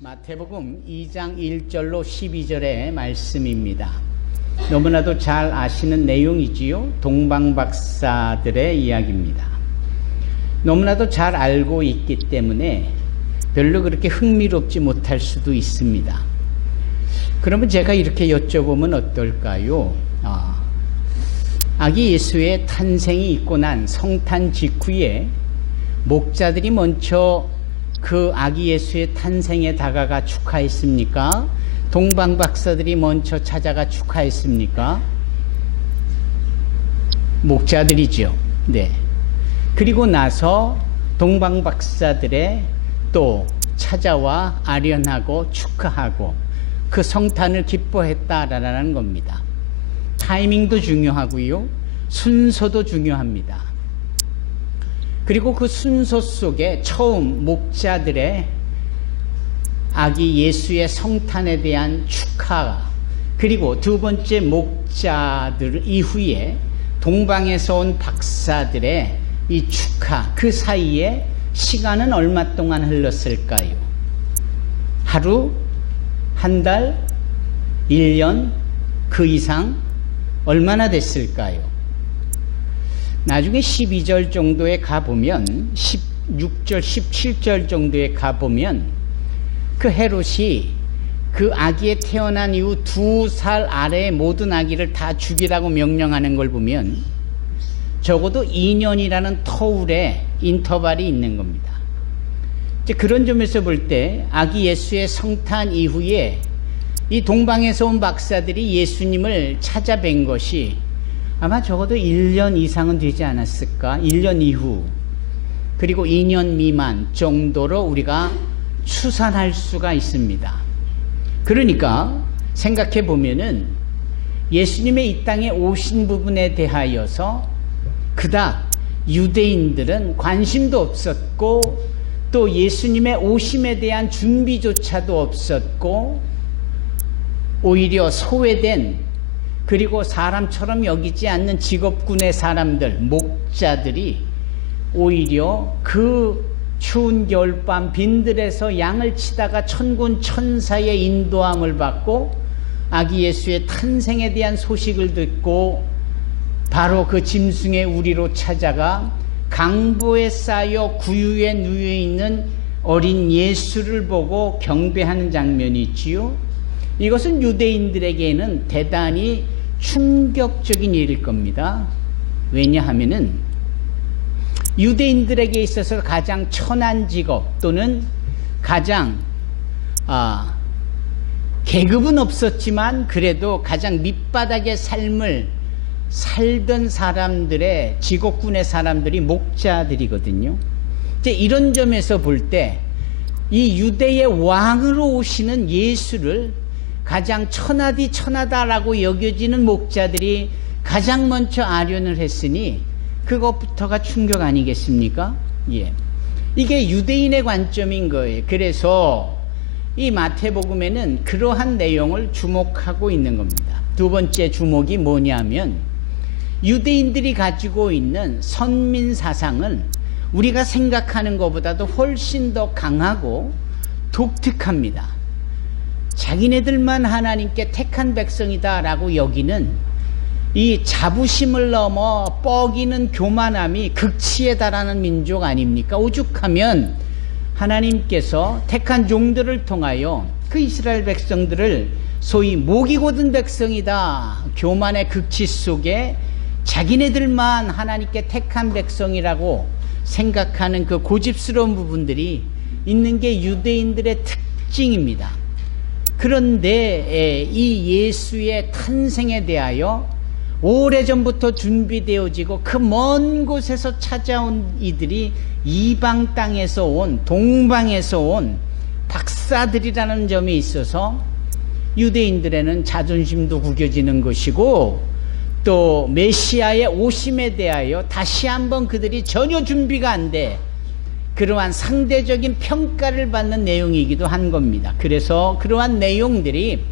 마태복음 2장 1절로 12절의 말씀입니다. 너무나도 잘 아시는 내용이지요. 동방박사들의 이야기입니다. 너무나도 잘 알고 있기 때문에 별로 그렇게 흥미롭지 못할 수도 있습니다. 그러면 제가 이렇게 여쭤보면 어떨까요? 아기 예수의 탄생이 있고 난 성탄 직후에 목자들이 먼저 그 아기 예수의 탄생에 다가가 축하했습니까? 동방박사들이 먼저 찾아가 축하했습니까? 목자들이죠. 네. 그리고 나서 동방박사들의 또 찾아와 아련하고 축하하고 그 성탄을 기뻐했다라는 겁니다. 타이밍도 중요하고요. 순서도 중요합니다. 그리고 그 순서 속에 처음 목자들의 아기 예수의 성탄에 대한 축하, 그리고 두 번째 목자들 이후에 동방에서 온 박사들의 이 축하, 그 사이에 시간은 얼마 동안 흘렀을까요? 하루, 한 달, 1년, 그 이상 얼마나 됐을까요? 나중에 12절 정도에 가보면 16절, 17절 정도에 가보면 그 헤롯이 그 아기에 태어난 이후 2살 아래의 모든 아기를 다 죽이라고 명령하는 걸 보면 적어도 2년이라는 터울의 인터벌이 있는 겁니다. 이제 그런 점에서 볼 때 아기 예수의 성탄 이후에 이 동방에서 온 박사들이 예수님을 찾아뵌 것이 아마 적어도 1년 이상은 되지 않았을까? 1년 이후, 그리고 2년 미만 정도로 우리가 추산할 수가 있습니다. 그러니까 생각해 보면은 예수님의 이 땅에 오신 부분에 대하여서 그닥 유대인들은 관심도 없었고 또 예수님의 오심에 대한 준비조차도 없었고 오히려 소외된, 그리고 사람처럼 여기지 않는 직업군의 사람들, 목자들이 오히려 그 추운 겨울밤 빈들에서 양을 치다가 천군 천사의 인도함을 받고 아기 예수의 탄생에 대한 소식을 듣고 바로 그 짐승의 우리로 찾아가 강보에 쌓여 구유에 누워 있는 어린 예수를 보고 경배하는 장면이 있지요. 이것은 유대인들에게는 대단히 충격적인 일일 겁니다. 왜냐하면은 유대인들에게 있어서 가장 천한 직업 또는 가장 계급은 없었지만 그래도 가장 밑바닥의 삶을 살던 사람들의 직업군의 사람들이 목자들이거든요. 이제 이런 점에서 볼 때 이 유대의 왕으로 오시는 예수를 가장 천하디 천하다라고 여겨지는 목자들이 가장 먼저 아련을 했으니 그것부터가 충격 아니겠습니까? 예. 이게 유대인의 관점인 거예요. 그래서 이 마태복음에는 그러한 내용을 주목하고 있는 겁니다. 두 번째 주목이 뭐냐면 유대인들이 가지고 있는 선민 사상은 우리가 생각하는 것보다도 훨씬 더 강하고 독특합니다. 자기네들만 하나님께 택한 백성이다라고 여기는 이 자부심을 넘어 뻐기는 교만함이 극치에 달하는 민족 아닙니까? 오죽하면 하나님께서 택한 종들을 통하여 그 이스라엘 백성들을 소위 목이 곧은 백성이다, 교만의 극치 속에 자기네들만 하나님께 택한 백성이라고 생각하는 그 고집스러운 부분들이 있는 게 유대인들의 특징입니다. 그런데 이 예수의 탄생에 대하여 오래전부터 준비되어지고 그 먼 곳에서 찾아온 이들이 이방 땅에서 온, 동방에서 온 박사들이라는 점이 있어서 유대인들에는 자존심도 구겨지는 것이고 또 메시아의 오심에 대하여 다시 한번 그들이 전혀 준비가 안 돼 그러한 상대적인 평가를 받는 내용이기도 한 겁니다. 그래서 그러한 내용들이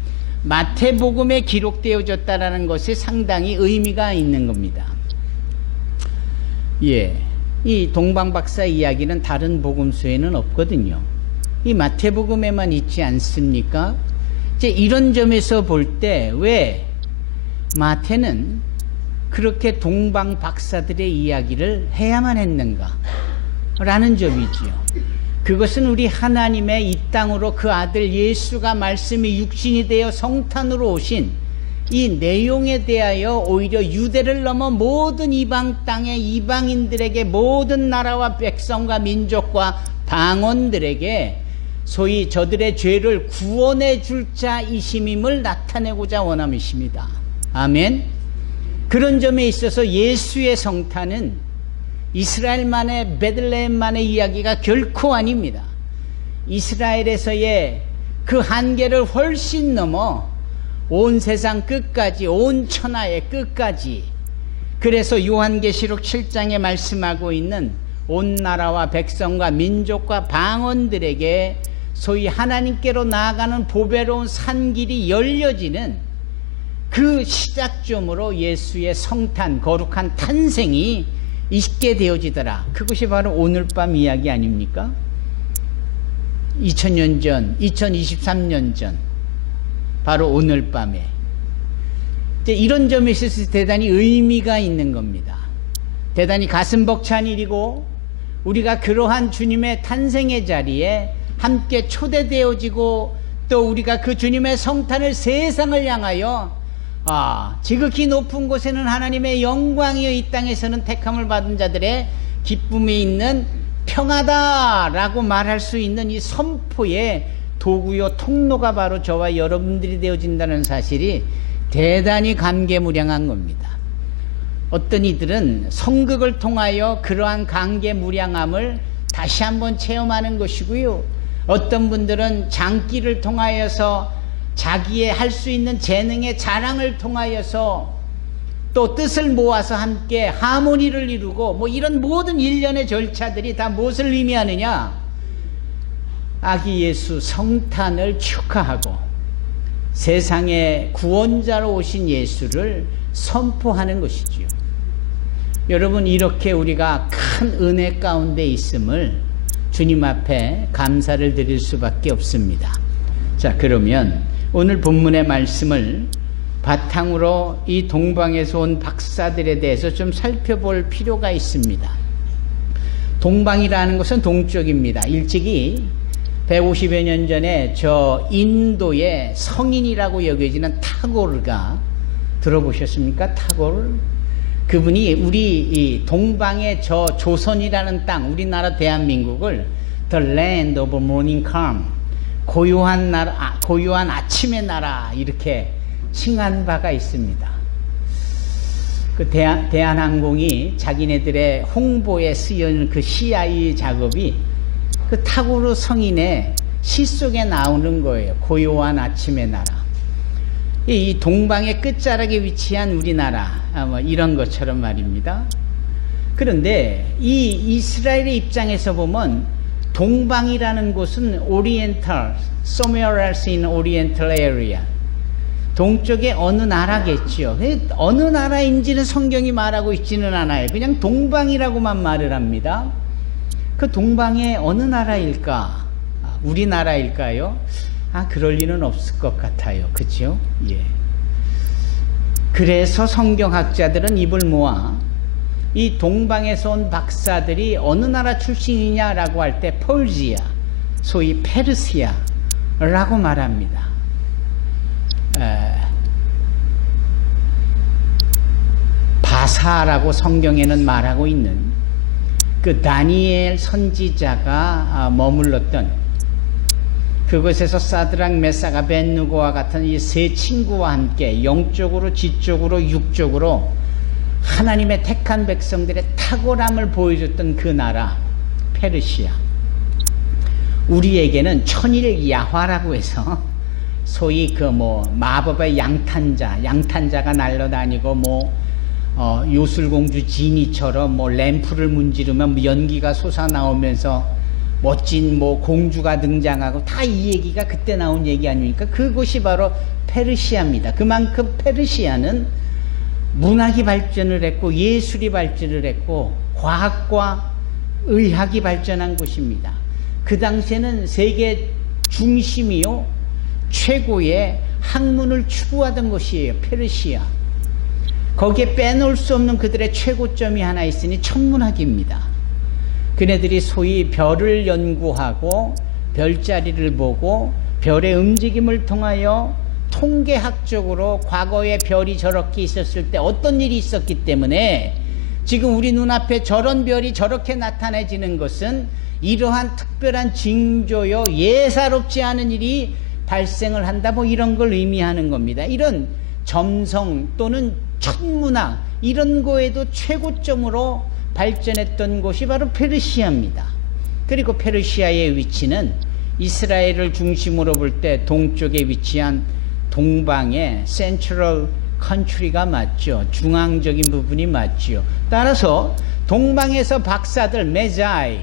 마태복음에 기록되어졌다는 것이 상당히 의미가 있는 겁니다. 예, 이 동방박사 이야기는 다른 복음서에는 없거든요. 이 마태복음에만 있지 않습니까? 이제 이런 점에서 볼 때 왜 마태는 그렇게 동방 박사들의 이야기를 해야만 했는가? 라는 점이지요. 그것은 우리 하나님의 이 땅으로 그 아들 예수가 말씀이 육신이 되어 성탄으로 오신 이 내용에 대하여 오히려 유대를 넘어 모든 이방 땅의 이방인들에게 모든 나라와 백성과 민족과 방언들에게 소위 저들의 죄를 구원해 줄 자이심임을 나타내고자 원함이십니다. 아멘. 그런 점에 있어서 예수의 성탄은 이스라엘만의 베들레헴만의 이야기가 결코 아닙니다. 이스라엘에서의 그 한계를 훨씬 넘어 온 세상 끝까지, 온 천하의 끝까지, 그래서 요한계시록 7장에 말씀하고 있는 온 나라와 백성과 민족과 방언들에게 소위 하나님께로 나아가는 보배로운 산길이 열려지는 그 시작점으로 예수의 성탄, 거룩한 탄생이 있게 되어지더라. 그것이 바로 오늘 밤 이야기 아닙니까? 2000년 전, 2023년 전, 바로 오늘 밤에 이런 점에 있어서 대단히 의미가 있는 겁니다. 대단히 가슴 벅찬 일이고 우리가 그러한 주님의 탄생의 자리에 함께 초대되어지고 또 우리가 그 주님의 성탄을 세상을 향하여 지극히 높은 곳에는 하나님의 영광이요 이 땅에서는 택함을 받은 자들의 기쁨이 있는 평화다라고 말할 수 있는 이 선포의 도구요 통로가 바로 저와 여러분들이 되어진다는 사실이 대단히 감개무량한 겁니다. 어떤 이들은 성극을 통하여 그러한 감개무량함을 다시 한번 체험하는 것이고요. 어떤 분들은 장기를 통하여서 자기의 할 수 있는 재능의 자랑을 통하여서 또 뜻을 모아서 함께 하모니를 이루고 뭐 이런 모든 일련의 절차들이 다 무엇을 의미하느냐? 아기 예수 성탄을 축하하고 세상의 구원자로 오신 예수를 선포하는 것이지요. 여러분, 이렇게 우리가 큰 은혜 가운데 있음을 주님 앞에 감사를 드릴 수밖에 없습니다. 자, 그러면 오늘 본문의 말씀을 바탕으로 이 동방에서 온 박사들에 대해서 좀 살펴볼 필요가 있습니다. 동방이라는 것은 동쪽입니다. 일찍이 150여 년 전에 저 인도의 성인이라고 여겨지는 타고르가 들어보셨습니까? 타고르? 그분이 우리 이 동방의 저 조선이라는 땅, 우리나라 대한민국을 The Land of Morning Calm, 고요한 나라, 고요한 아침의 나라 이렇게 칭한 바가 있습니다. 그 대한항공이 자기네들의 홍보에 쓰여진 그 CI 작업이 그 타고르 성인의 시 속에 나오는 거예요. 고요한 아침의 나라. 이 동방의 끝자락에 위치한 우리나라, 뭐 이런 것처럼 말입니다. 그런데 이 이스라엘의 입장에서 보면 동방이라는 곳은 Oriental, somewhere else in Oriental area, 동쪽의 어느 나라겠지요. 어느 나라인지는 성경이 말하고 있지는 않아요. 그냥 동방이라고만 말을 합니다. 그 동방의 어느 나라일까? 우리나라일까요? 그럴 리는 없을 것 같아요. 그죠? 예. 그래서 성경학자들은 입을 모아 이 동방에서 온 박사들이 어느 나라 출신이냐라고 할 때 펄지아, 소위 페르시아라고 말합니다. 바사라고 성경에는 말하고 있는 그 다니엘 선지자가 머물렀던 그곳에서 사드락, 메삭, 아벳느고와 같은 이 세 친구와 함께 영적으로, 지적으로, 육적으로 하나님의 택한 백성들의 탁월함을 보여줬던 그 나라 페르시아. 우리에게는 천일 야화라고 해서 소위 그 뭐 마법의 양탄자가 날아다니고 요술공주 지니처럼 램프를 문지르면 연기가 솟아나오면서 멋진 공주가 등장하고 다 이 얘기가 그때 나온 얘기 아닙니까? 그곳이 바로 페르시아입니다. 그만큼 페르시아는 문학이 발전을 했고 예술이 발전을 했고 과학과 의학이 발전한 곳입니다. 그 당시에는 세계 중심이요 최고의 학문을 추구하던 곳이에요. 페르시아. 거기에 빼놓을 수 없는 그들의 최고점이 하나 있으니 천문학입니다. 그네들이 소위 별을 연구하고 별자리를 보고 별의 움직임을 통하여 통계학적으로 과거에 별이 저렇게 있었을 때 어떤 일이 있었기 때문에 지금 우리 눈앞에 저런 별이 저렇게 나타내지는 것은 이러한 특별한 징조요 예사롭지 않은 일이 발생을 한다, 뭐 이런 걸 의미하는 겁니다. 이런 점성 또는 천문학 이런 거에도 최고점으로 발전했던 곳이 바로 페르시아입니다. 그리고 페르시아의 위치는 이스라엘을 중심으로 볼 때 동쪽에 위치한 동방의 센트럴 컨트리가 맞죠. 중앙적인 부분이 맞죠. 따라서 동방에서 박사들, 메자이,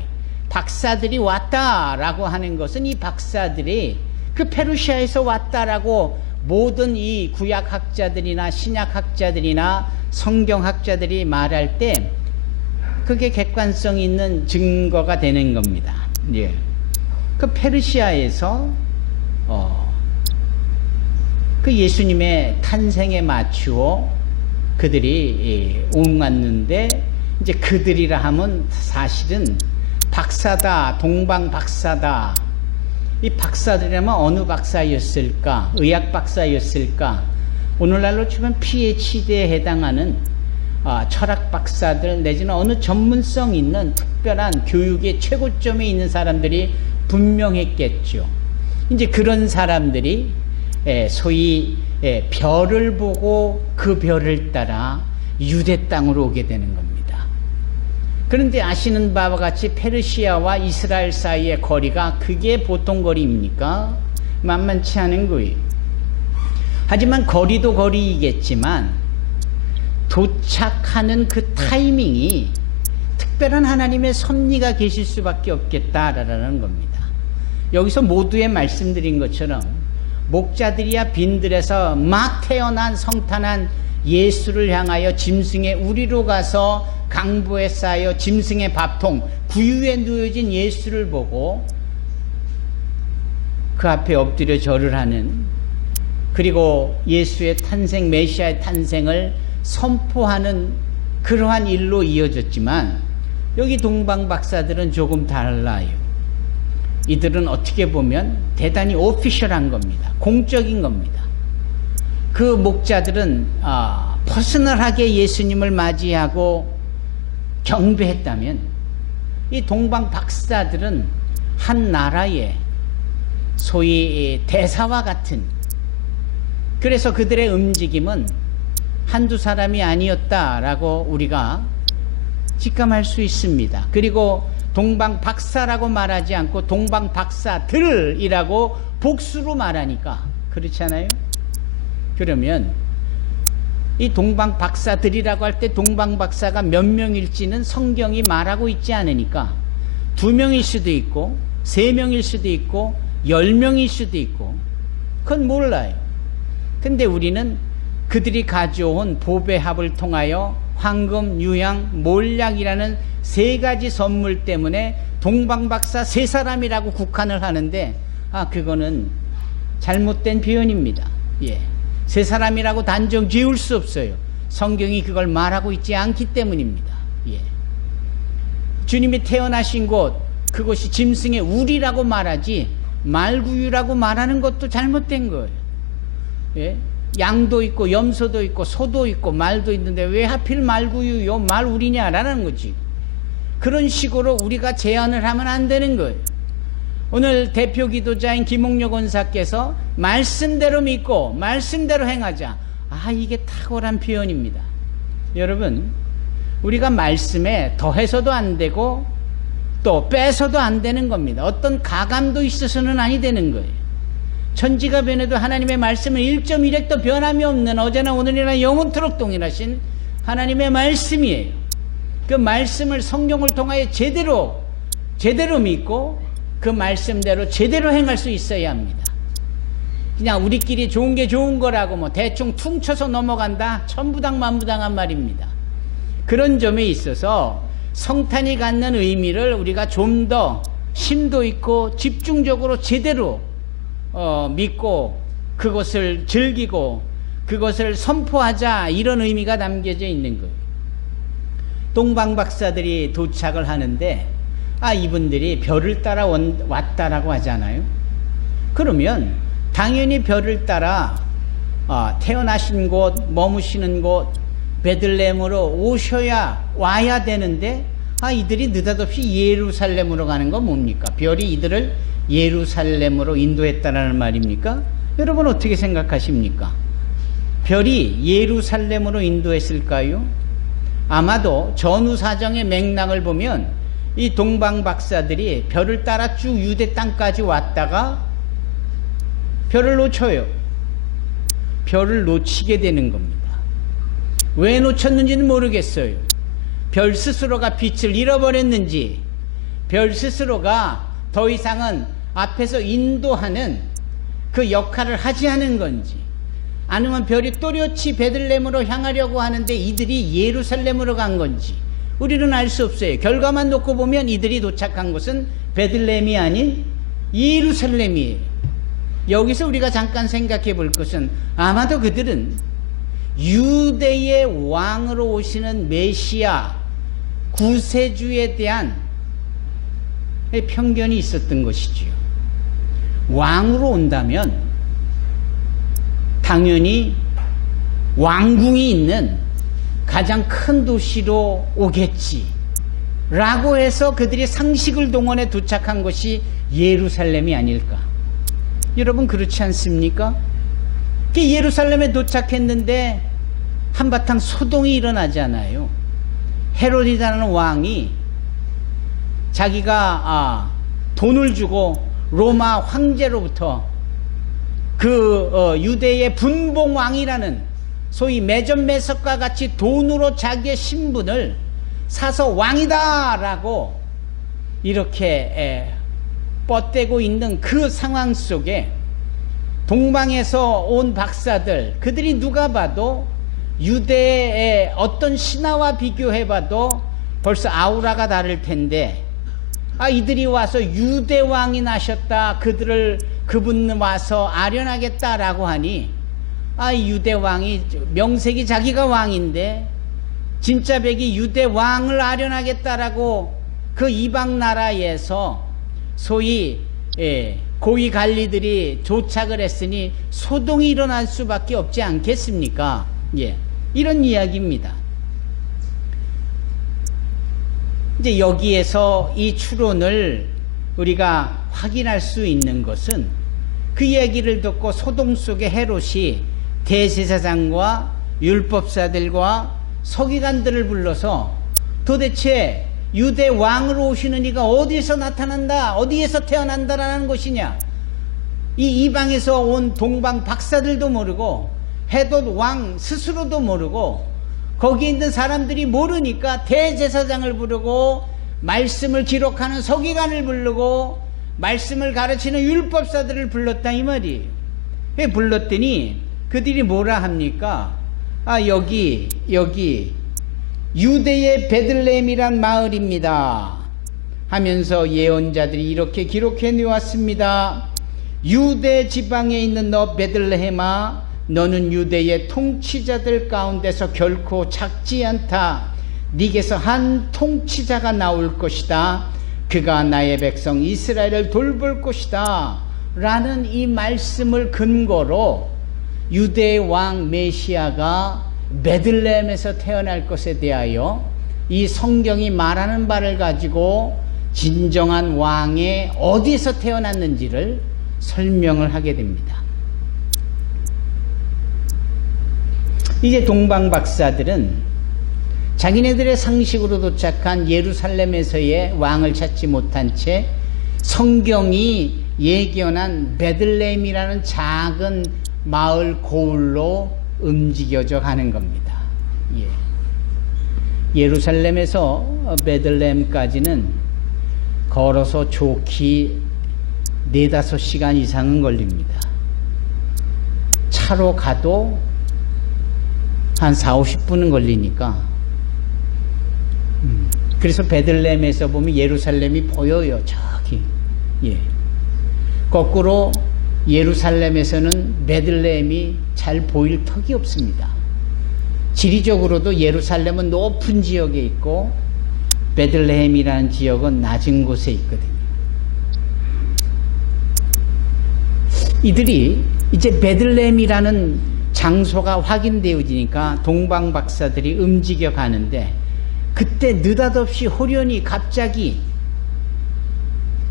박사들이 왔다라고 하는 것은 이 박사들이 그 페르시아에서 왔다라고 모든 이 구약학자들이나 신약학자들이나 성경학자들이 말할 때 그게 객관성 있는 증거가 되는 겁니다. 예. 그 페르시아에서 그 예수님의 탄생에 맞추어 그들이 옮았는데, 이제 그들이라 하면 사실은 박사다, 동방 박사다. 이 박사들이라면 어느 박사였을까? 의학 박사였을까? 오늘날로 치면 PhD에 해당하는 철학 박사들 내지는 어느 전문성 있는 특별한 교육의 최고점에 있는 사람들이 분명했겠죠. 이제 그런 사람들이 소위 별을 보고 그 별을 따라 유대 땅으로 오게 되는 겁니다. 그런데 아시는 바와 같이 페르시아와 이스라엘 사이의 거리가 그게 보통 거리입니까? 만만치 않은 거예요. 하지만 거리도 거리이겠지만 도착하는 그 타이밍이 특별한 하나님의 섭리가 계실 수밖에 없겠다라는 겁니다. 여기서 모두에 말씀드린 것처럼 목자들이야 빈들에서 막 태어난 성탄한 예수를 향하여 짐승의 우리로 가서 강보에 쌓여 짐승의 밥통 구유에 누워진 예수를 보고 그 앞에 엎드려 절을 하는, 그리고 예수의 탄생, 메시아의 탄생을 선포하는 그러한 일로 이어졌지만, 여기 동방 박사들은 조금 달라요. 이들은 어떻게 보면 대단히 오피셜한 겁니다. 공적인 겁니다. 그 목자들은 퍼스널하게 예수님을 맞이하고 경배했다면, 이 동방 박사들은 한 나라의 소위 대사와 같은, 그래서 그들의 움직임은 한두 사람이 아니었다라고 우리가 직감할 수 있습니다. 그리고 동방 박사라고 말하지 않고 동방 박사들이라고 복수로 말하니까 그렇잖아요. 그러면 이 동방 박사들이라고 할 때 동방 박사가 몇 명일지는 성경이 말하고 있지 않으니까 2명일 수도 있고 3명일 수도 있고 10명일 수도 있고 그건 몰라요. 근데 우리는 그들이 가져온 보배합을 통하여 황금, 유향, 몰약이라는 3가지 선물 때문에 동방박사 3사람이라고 국한을 하는데, 그거는 잘못된 표현입니다. 예. 3사람이라고 단정 지을 수 없어요. 성경이 그걸 말하고 있지 않기 때문입니다. 예. 주님이 태어나신 곳, 그것이 짐승의 우리라고 말하지 말구유라고 말하는 것도 잘못된 거예요. 예? 양도 있고 염소도 있고 소도 있고 말도 있는데 왜 하필 말구유요 말우리냐라는 거지. 그런 식으로 우리가 제안을 하면 안 되는 거예요. 오늘 대표 기도자인 김홍려 권사께서 말씀대로 믿고 말씀대로 행하자. 이게 탁월한 표현입니다. 여러분, 우리가 말씀에 더해서도 안 되고 또 빼서도 안 되는 겁니다. 어떤 가감도 있어서는 아니 되는 거예요. 천지가 변해도 하나님의 말씀은 1.1핵도 변함이 없는 어제나 오늘이나 영원토록 동일하신 하나님의 말씀이에요. 그 말씀을 성경을 통하여 제대로 믿고 그 말씀대로 제대로 행할 수 있어야 합니다. 그냥 우리끼리 좋은 게 좋은 거라고 뭐 대충 퉁쳐서 넘어간다? 천부당만부당한 말입니다. 그런 점에 있어서 성탄이 갖는 의미를 우리가 좀 더 심도 있고 집중적으로 제대로 믿고 그것을 즐기고 그것을 선포하자, 이런 의미가 담겨져 있는 거예요. 동방 박사들이 도착을 하는데 이분들이 별을 따라 왔다라고 하잖아요. 그러면 당연히 별을 따라 태어나신 곳, 머무시는 곳 베들레헴으로 와야 되는데 이들이 느닷없이 예루살렘으로 가는 건 뭡니까? 별이 이들을 예루살렘으로 인도했다라는 말입니까? 여러분 어떻게 생각하십니까? 별이 예루살렘으로 인도했을까요? 아마도 전후사정의 맥락을 보면 이 동방 박사들이 별을 따라 쭉 유대 땅까지 왔다가 별을 놓쳐요. 별을 놓치게 되는 겁니다. 왜 놓쳤는지는 모르겠어요. 별 스스로가 빛을 잃어버렸는지, 별 스스로가 더 이상은 앞에서 인도하는 그 역할을 하지 않은 건지, 아니면 별이 또렷이 베들레헴으로 향하려고 하는데 이들이 예루살렘으로 간 건지 우리는 알 수 없어요. 결과만 놓고 보면 이들이 도착한 곳은 베들레헴이 아닌 예루살렘이에요. 여기서 우리가 잠깐 생각해 볼 것은 아마도 그들은 유대의 왕으로 오시는 메시아 구세주에 대한 편견이 있었던 것이지요. 왕으로 온다면 당연히 왕궁이 있는 가장 큰 도시로 오겠지 라고 해서 그들이 상식을 동원해 도착한 것이 예루살렘이 아닐까. 여러분 그렇지 않습니까? 예루살렘에 도착했는데 한바탕 소동이 일어나잖아요. 헤롯이라는 왕이 자기가 돈을 주고 로마 황제로부터 유대의 분봉왕이라는 소위 매점매석과 같이 돈으로 자기의 신분을 사서 왕이다라고 이렇게 뻗대고 있는 그 상황 속에 동방에서 온 박사들, 그들이 누가 봐도 유대의 어떤 신화와 비교해봐도 벌써 아우라가 다를 텐데 이들이 와서 유대왕이 나셨다, 그분 와서 아련하겠다라고 하니 유대왕이 명색이 자기가 왕인데 진짜 백이 유대왕을 아련하겠다라고 그 이방 나라에서 소위 고위 관리들이 조착을 했으니 소동이 일어날 수밖에 없지 않겠습니까? 이런 이야기입니다. 이제 여기에서 이 추론을 우리가 확인할 수 있는 것은 그 얘기를 듣고 소동 속의 헤롯이 대제사장과 율법사들과 서기관들을 불러서 도대체 유대 왕으로 오시는 이가 어디에서 나타난다, 어디에서 태어난다라는 것이냐, 이 이방에서 온 동방 박사들도 모르고 헤롯 왕 스스로도 모르고 거기 있는 사람들이 모르니까 대제사장을 부르고 말씀을 기록하는 서기관을 부르고 말씀을 가르치는 율법사들을 불렀다 이 말이에요. 불렀더니 그들이 뭐라 합니까? 여기 유대의 베들레헴이란 마을입니다 하면서 예언자들이 이렇게 기록해 놓았습니다. 유대 지방에 있는 너 베들레헴아, 너는 유대의 통치자들 가운데서 결코 작지 않다. 네게서 한 통치자가 나올 것이다. 그가 나의 백성 이스라엘을 돌볼 것이다 라는 이 말씀을 근거로 유대의 왕 메시아가 베들레헴에서 태어날 것에 대하여 이 성경이 말하는 바를 가지고 진정한 왕의 어디서 태어났는지를 설명을 하게 됩니다. 이제 동방 박사들은 자기네들의 상식으로 도착한 예루살렘에서의 왕을 찾지 못한 채 성경이 예견한 베들레헴이라는 작은 마을 고을로 움직여져 가는 겁니다. 예루살렘에서 베들레헴까지는 걸어서 좋기 4-5시간 이상은 걸립니다. 차로 가도 한 40-50분은 걸리니까. 그래서 베들레헴에서 보면 예루살렘이 보여요. 저기 예. 거꾸로 예루살렘에서는 베들레헴이 잘 보일 턱이 없습니다. 지리적으로도 예루살렘은 높은 지역에 있고 베들레헴이라는 지역은 낮은 곳에 있거든요. 이들이 이제 베들레헴이라는 장소가 확인되어지니까 동방 박사들이 움직여 가는데, 그때 느닷없이 호련히 갑자기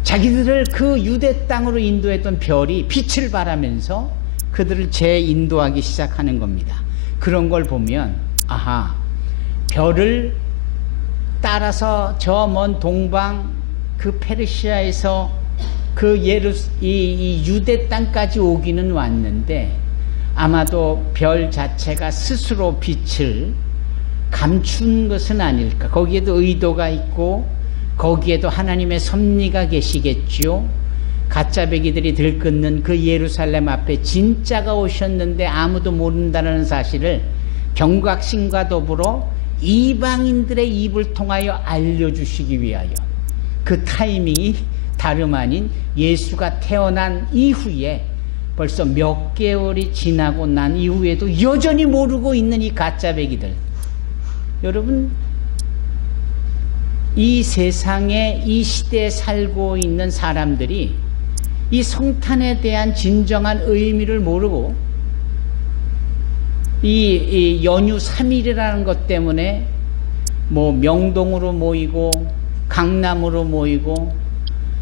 자기들을 그 유대 땅으로 인도했던 별이 빛을 발하면서 그들을 재인도하기 시작하는 겁니다. 그런 걸 보면 아하, 별을 따라서 저 먼 동방 그 페르시아에서 그 이 유대 땅까지 오기는 왔는데 아마도 별 자체가 스스로 빛을 감춘 것은 아닐까. 거기에도 의도가 있고 거기에도 하나님의 섭리가 계시겠죠. 가짜 배기들이 들끓는 그 예루살렘 앞에 진짜가 오셨는데 아무도 모른다는 사실을 경각심과 더불어 이방인들의 입을 통하여 알려주시기 위하여, 그 타이밍이 다름 아닌 예수가 태어난 이후에 벌써 몇 개월이 지나고 난 이후에도 여전히 모르고 있는 이 가짜 배기들. 여러분, 이 세상에 이 시대에 살고 있는 사람들이 이 성탄에 대한 진정한 의미를 모르고 이 연휴 3일이라는 것 때문에 뭐 명동으로 모이고 강남으로 모이고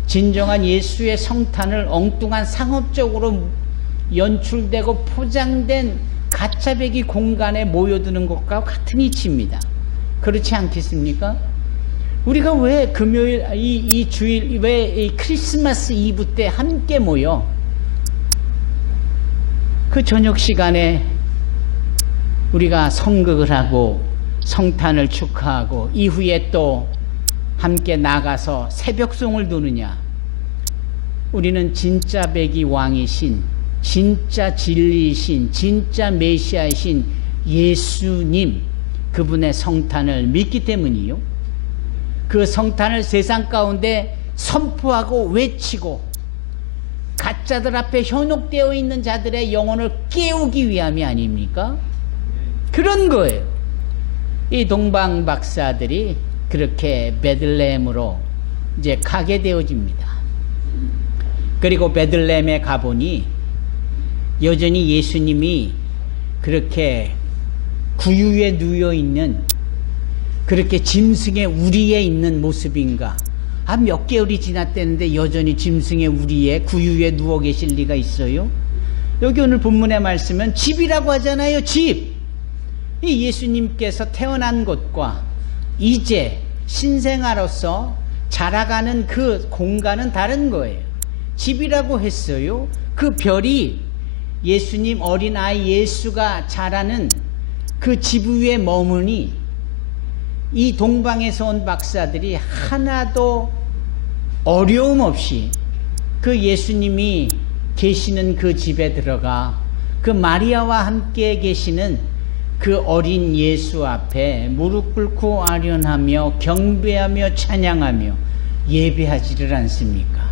진정한 예수의 성탄을 엉뚱한 상업적으로 연출되고 포장된 가짜배기 공간에 모여드는 것과 같은 이치입니다. 그렇지 않겠습니까? 우리가 왜 금요일 이 주일 왜 이 크리스마스 이브 때 함께 모여 그 저녁 시간에 우리가 성극을 하고 성탄을 축하하고 이후에 또 함께 나가서 새벽송을 두느냐? 우리는 진짜 배기 왕이신, 진짜 진리이신, 진짜 메시아이신 예수님, 그분의 성탄을 믿기 때문이요. 그 성탄을 세상 가운데 선포하고 외치고 가짜들 앞에 현혹되어 있는 자들의 영혼을 깨우기 위함이 아닙니까? 그런 거예요. 이 동방 박사들이 그렇게 베들레헴으로 이제 가게 되어집니다. 그리고 베들레헴에 가보니 여전히 예수님이 그렇게 구유에 누워 있는, 그렇게 짐승의 우리에 있는 모습인가? 몇 개월이 지났다는데 여전히 짐승의 우리에 구유에 누워 계실 리가 있어요? 여기 오늘 본문의 말씀은 집이라고 하잖아요. 집. 이 예수님께서 태어난 곳과 이제 신생아로서 자라가는 그 공간은 다른 거예요. 집이라고 했어요. 그 별이 예수님 어린아이 예수가 자라는 그 집 위에 머무니 이 동방에서 온 박사들이 하나도 어려움 없이 그 예수님이 계시는 그 집에 들어가 그 마리아와 함께 계시는 그 어린 예수 앞에 무릎 꿇고 아련하며 경배하며 찬양하며 예배하지를 않습니까?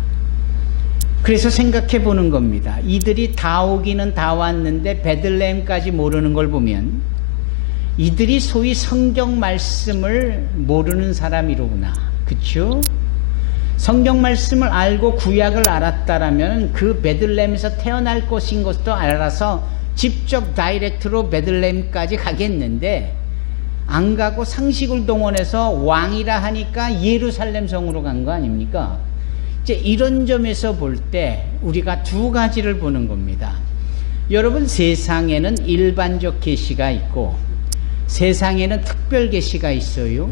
그래서 생각해 보는 겁니다. 이들이 다 오기는 다 왔는데 베들레헴까지 모르는 걸 보면 이들이 소위 성경 말씀을 모르는 사람이로구나. 그쵸? 성경 말씀을 알고 구약을 알았다라면 그 베들레헴에서 태어날 것인 것도 알아서 직접 다이렉트로 베들레헴까지 가겠는데 안 가고 상식을 동원해서 왕이라 하니까 예루살렘 성으로 간 거 아닙니까? 이제 이런 점에서 볼 때 우리가 두 가지를 보는 겁니다. 여러분, 세상에는 일반적 계시가 있고 세상에는 특별 계시가 있어요.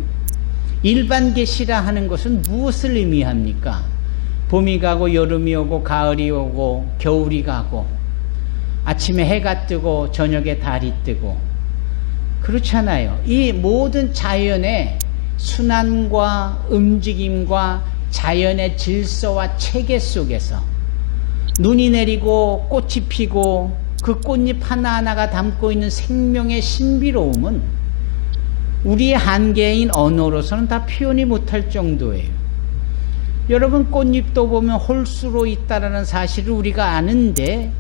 일반 계시라 하는 것은 무엇을 의미합니까? 봄이 가고 여름이 오고 가을이 오고 겨울이 가고 아침에 해가 뜨고 저녁에 달이 뜨고 그렇잖아요. 이 모든 자연의 순환과 움직임과 자연의 질서와 체계 속에서 눈이 내리고 꽃이 피고 그 꽃잎 하나하나가 담고 있는 생명의 신비로움은 우리의 한계인 언어로서는 다 표현이 못할 정도예요. 여러분, 꽃잎도 보면 홀수로 있다라는 사실을 우리가 아는데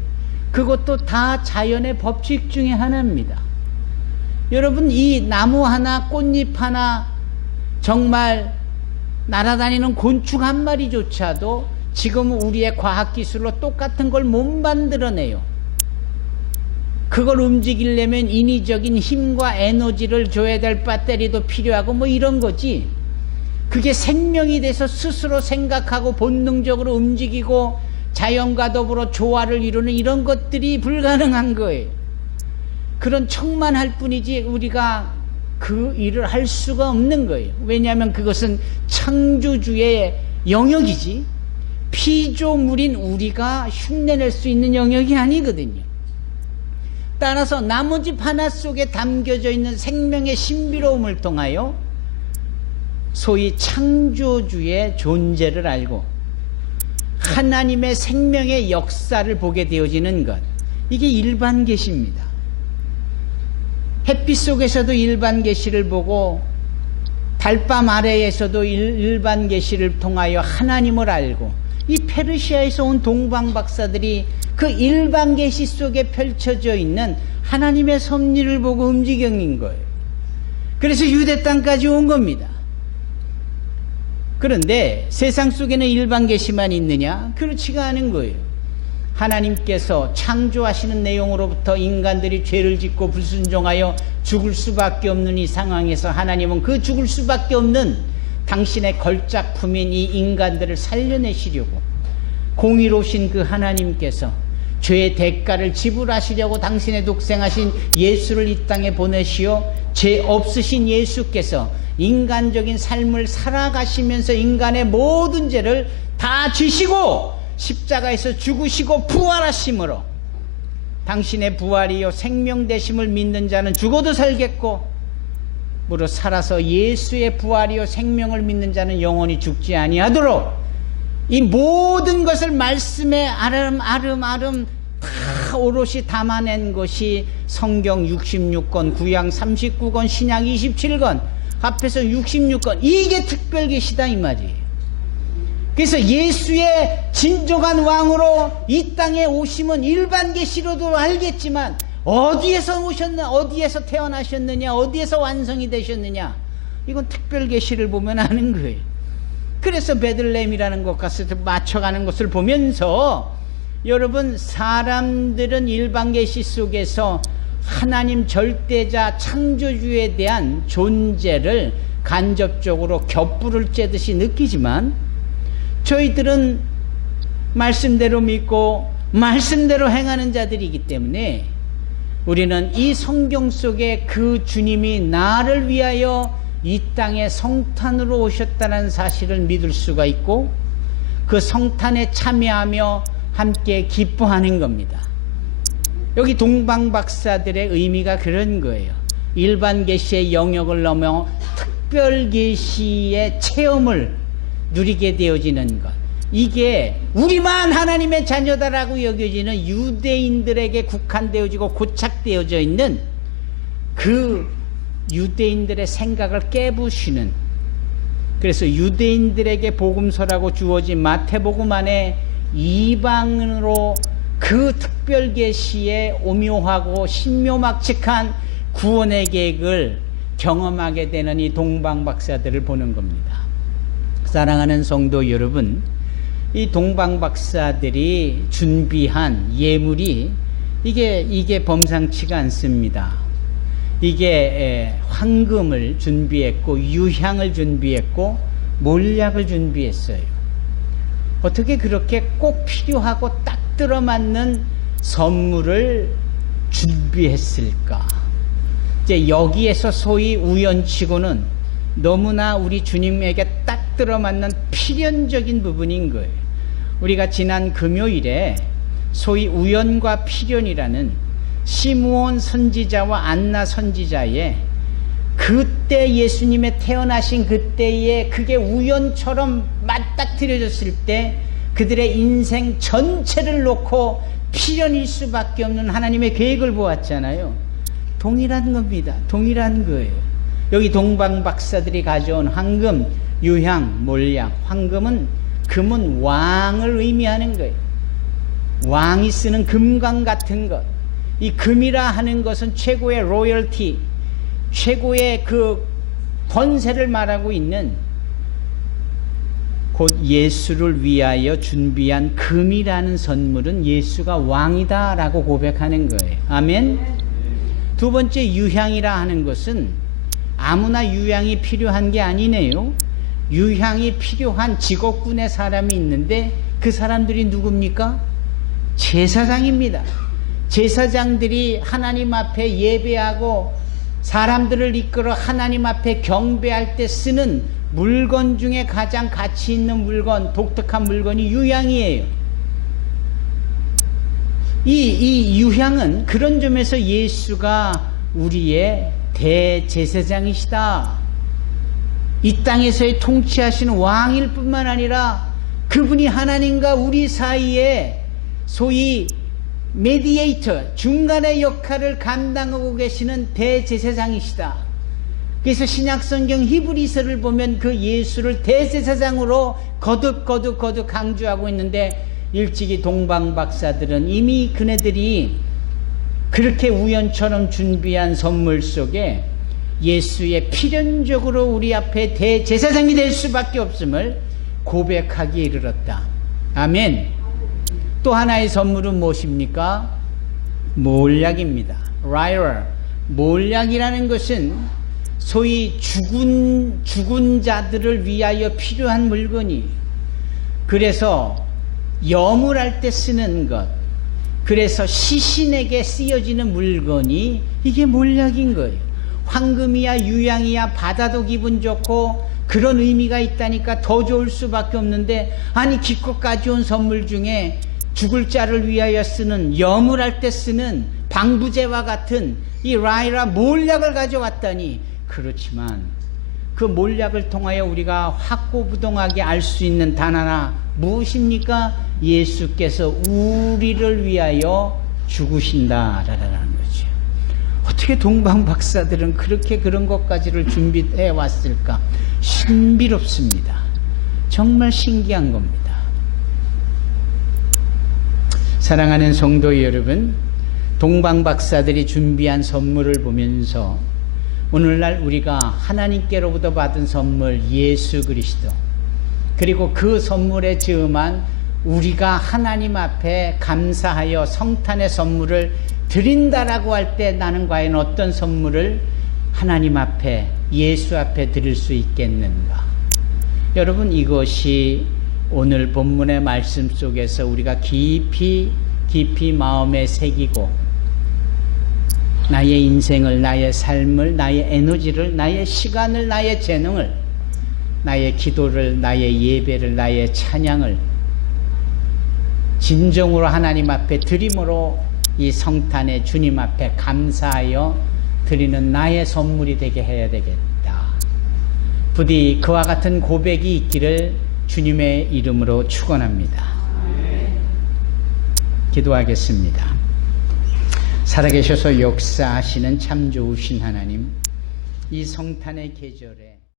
그것도 다 자연의 법칙 중에 하나입니다. 여러분, 이 나무 하나, 꽃잎 하나, 정말 날아다니는 곤충 한 마리조차도 지금 우리의 과학기술로 똑같은 걸 못 만들어내요. 그걸 움직이려면 인위적인 힘과 에너지를 줘야 될 배터리도 필요하고 뭐 이런 거지, 그게 생명이 돼서 스스로 생각하고 본능적으로 움직이고 자연과 더불어 조화를 이루는 이런 것들이 불가능한 거예요. 그런 척만 할 뿐이지 우리가 그 일을 할 수가 없는 거예요. 왜냐하면 그것은 창조주의 영역이지 피조물인 우리가 흉내낼 수 있는 영역이 아니거든요. 따라서 나뭇잎 하나 속에 담겨져 있는 생명의 신비로움을 통하여 소위 창조주의 존재를 알고 하나님의 생명의 역사를 보게 되어지는 것, 이게 일반 계시입니다. 햇빛 속에서도 일반 계시를 보고 달밤 아래에서도 일반 계시를 통하여 하나님을 알고, 이 페르시아에서 온 동방 박사들이 그 일반 계시 속에 펼쳐져 있는 하나님의 섭리를 보고 움직인 거예요. 그래서 유대 땅까지 온 겁니다. 그런데 세상 속에는 일반 계시만 있느냐? 그렇지가 않은 거예요. 하나님께서 창조하시는 내용으로부터 인간들이 죄를 짓고 불순종하여 죽을 수밖에 없는 이 상황에서 하나님은 그 죽을 수밖에 없는 당신의 걸작품인 이 인간들을 살려내시려고 공의로우신 그 하나님께서 죄의 대가를 지불하시려고 당신의 독생하신 예수를 이 땅에 보내시어 죄 없으신 예수께서 인간적인 삶을 살아가시면서 인간의 모든 죄를 다 지시고 십자가에서 죽으시고 부활하심으로 당신의 부활이요 생명되심을 믿는 자는 죽어도 살겠고 무릇 살아서 예수의 부활이요 생명을 믿는 자는 영원히 죽지 아니하도록 이 모든 것을 말씀에 아름아름 다 오롯이 담아낸 것이 성경 66권, 구약 39권, 신약 27권 합해서 66권, 이게 특별계시다 이 말이에요. 그래서 예수의 진정한 왕으로 이 땅에 오심은 일반 계시로도 알겠지만 어디에서 오셨나, 어디에서 태어나셨느냐, 어디에서 완성이 되셨느냐, 이건 특별계시를 보면 아는 거예요. 그래서 베들레헴이라는 것 가서 맞춰가는 것을 보면서 여러분, 사람들은 일반 계시 속에서 하나님 절대자 창조주에 대한 존재를 간접적으로 겹불을 쬐듯이 느끼지만 저희들은 말씀대로 믿고 말씀대로 행하는 자들이기 때문에 우리는 이 성경 속에 그 주님이 나를 위하여 이 땅에 성탄으로 오셨다는 사실을 믿을 수가 있고 그 성탄에 참여하며 함께 기뻐하는 겁니다. 여기 동방 박사들의 의미가 그런 거예요. 일반 계시의 영역을 넘어 특별 계시의 체험을 누리게 되어지는 것, 이게 우리만 하나님의 자녀다라고 여겨지는 유대인들에게 국한되어지고 고착되어져 있는 그 유대인들의 생각을 깨부시는, 그래서 유대인들에게 복음서라고 주어진 마태복음 안에 이방으로 그 특별 계시의 오묘하고 신묘막측한 구원의 계획을 경험하게 되는 이 동방 박사들을 보는 겁니다. 사랑하는 성도 여러분, 이 동방 박사들이 준비한 예물이 이게 범상치가 않습니다. 이게 황금을 준비했고 유향을 준비했고 몰약을 준비했어요. 어떻게 그렇게 꼭 필요하고 딱 들어맞는 선물을 준비했을까? 이제 여기에서 소위 우연치고는 너무나 우리 주님에게 딱 들어맞는 필연적인 부분인 거예요. 우리가 지난 금요일에 소위 우연과 필연이라는 시므온 선지자와 안나 선지자의 그때 예수님의 태어나신 그때에 그게 우연처럼 맞닥뜨려졌을 때 그들의 인생 전체를 놓고 필연일 수밖에 없는 하나님의 계획을 보았잖아요. 동일한 겁니다. 동일한 거예요. 여기 동방 박사들이 가져온 황금, 유향, 몰약. 황금은 금은 왕을 의미하는 거예요. 왕이 쓰는 금광 같은 것. 이 금이라 하는 것은 최고의 로열티, 최고의 그 권세를 말하고 있는 곧 예수를 위하여 준비한 금이라는 선물은 예수가 왕이다라고 고백하는 거예요. 아멘. 두 번째, 유향이라 하는 것은 아무나 유향이 필요한 게 아니네요. 유향이 필요한 직업군의 사람이 있는데 그 사람들이 누굽니까? 제사장입니다. 제사장들이 하나님 앞에 예배하고 사람들을 이끌어 하나님 앞에 경배할 때 쓰는 물건 중에 가장 가치 있는 물건, 독특한 물건이 유향이에요. 이 유향은 그런 점에서 예수가 우리의 대제사장이시다. 이 땅에서의 통치하시는 왕일 뿐만 아니라 그분이 하나님과 우리 사이에 소위 메디에이터, 중간의 역할을 감당하고 계시는 대제사장이시다. 그래서 신약성경 히브리서를 보면 그 예수를 대제사장으로 거듭 강조하고 있는데, 일찍이 동방박사들은 이미 그네들이 그렇게 우연처럼 준비한 선물 속에 예수의 필연적으로 우리 앞에 대제사장이 될 수밖에 없음을 고백하기에 이르렀다. 아멘. 또 하나의 선물은 무엇입니까? 몰약입니다. 라이라. 몰약이라는 것은 소위 죽은 자들을 위하여 필요한 물건이, 그래서 염을 때 쓰는 것, 그래서 시신에게 쓰여지는 물건이 이게 몰약인 거예요. 황금이야 유향이야 받아도 기분 좋고 그런 의미가 있다니까 더 좋을 수밖에 없는데, 아니 기껏 가져온 선물 중에 죽을 자를 위하여 쓰는, 염을 때 쓰는 방부제와 같은 이 라이라 몰약을 가져왔다니. 그렇지만 그 몰약을 통하여 우리가 확고부동하게 알 수 있는 단 하나, 무엇입니까? 예수께서 우리를 위하여 죽으신다라는 거죠. 어떻게 동방 박사들은 그렇게 그런 것까지를 준비해 왔을까? 신비롭습니다. 정말 신기한 겁니다. 사랑하는 성도 여러분, 동방 박사들이 준비한 선물을 보면서 오늘날 우리가 하나님께로부터 받은 선물 예수 그리스도, 그리고 그 선물에 즈음한 우리가 하나님 앞에 감사하여 성탄의 선물을 드린다라고 할 때 나는 과연 어떤 선물을 하나님 앞에, 예수 앞에 드릴 수 있겠는가? 여러분, 이것이 오늘 본문의 말씀 속에서 우리가 깊이 마음에 새기고 나의 인생을, 나의 삶을, 나의 에너지를, 나의 시간을, 나의 재능을, 나의 기도를, 나의 예배를, 나의 찬양을 진정으로 하나님 앞에 드림으로 이 성탄의 주님 앞에 감사하여 드리는 나의 선물이 되게 해야 되겠다. 부디 그와 같은 고백이 있기를 주님의 이름으로 축원합니다. 기도하겠습니다. 살아계셔서 역사하시는 참 좋으신 하나님, 이 성탄의 계절에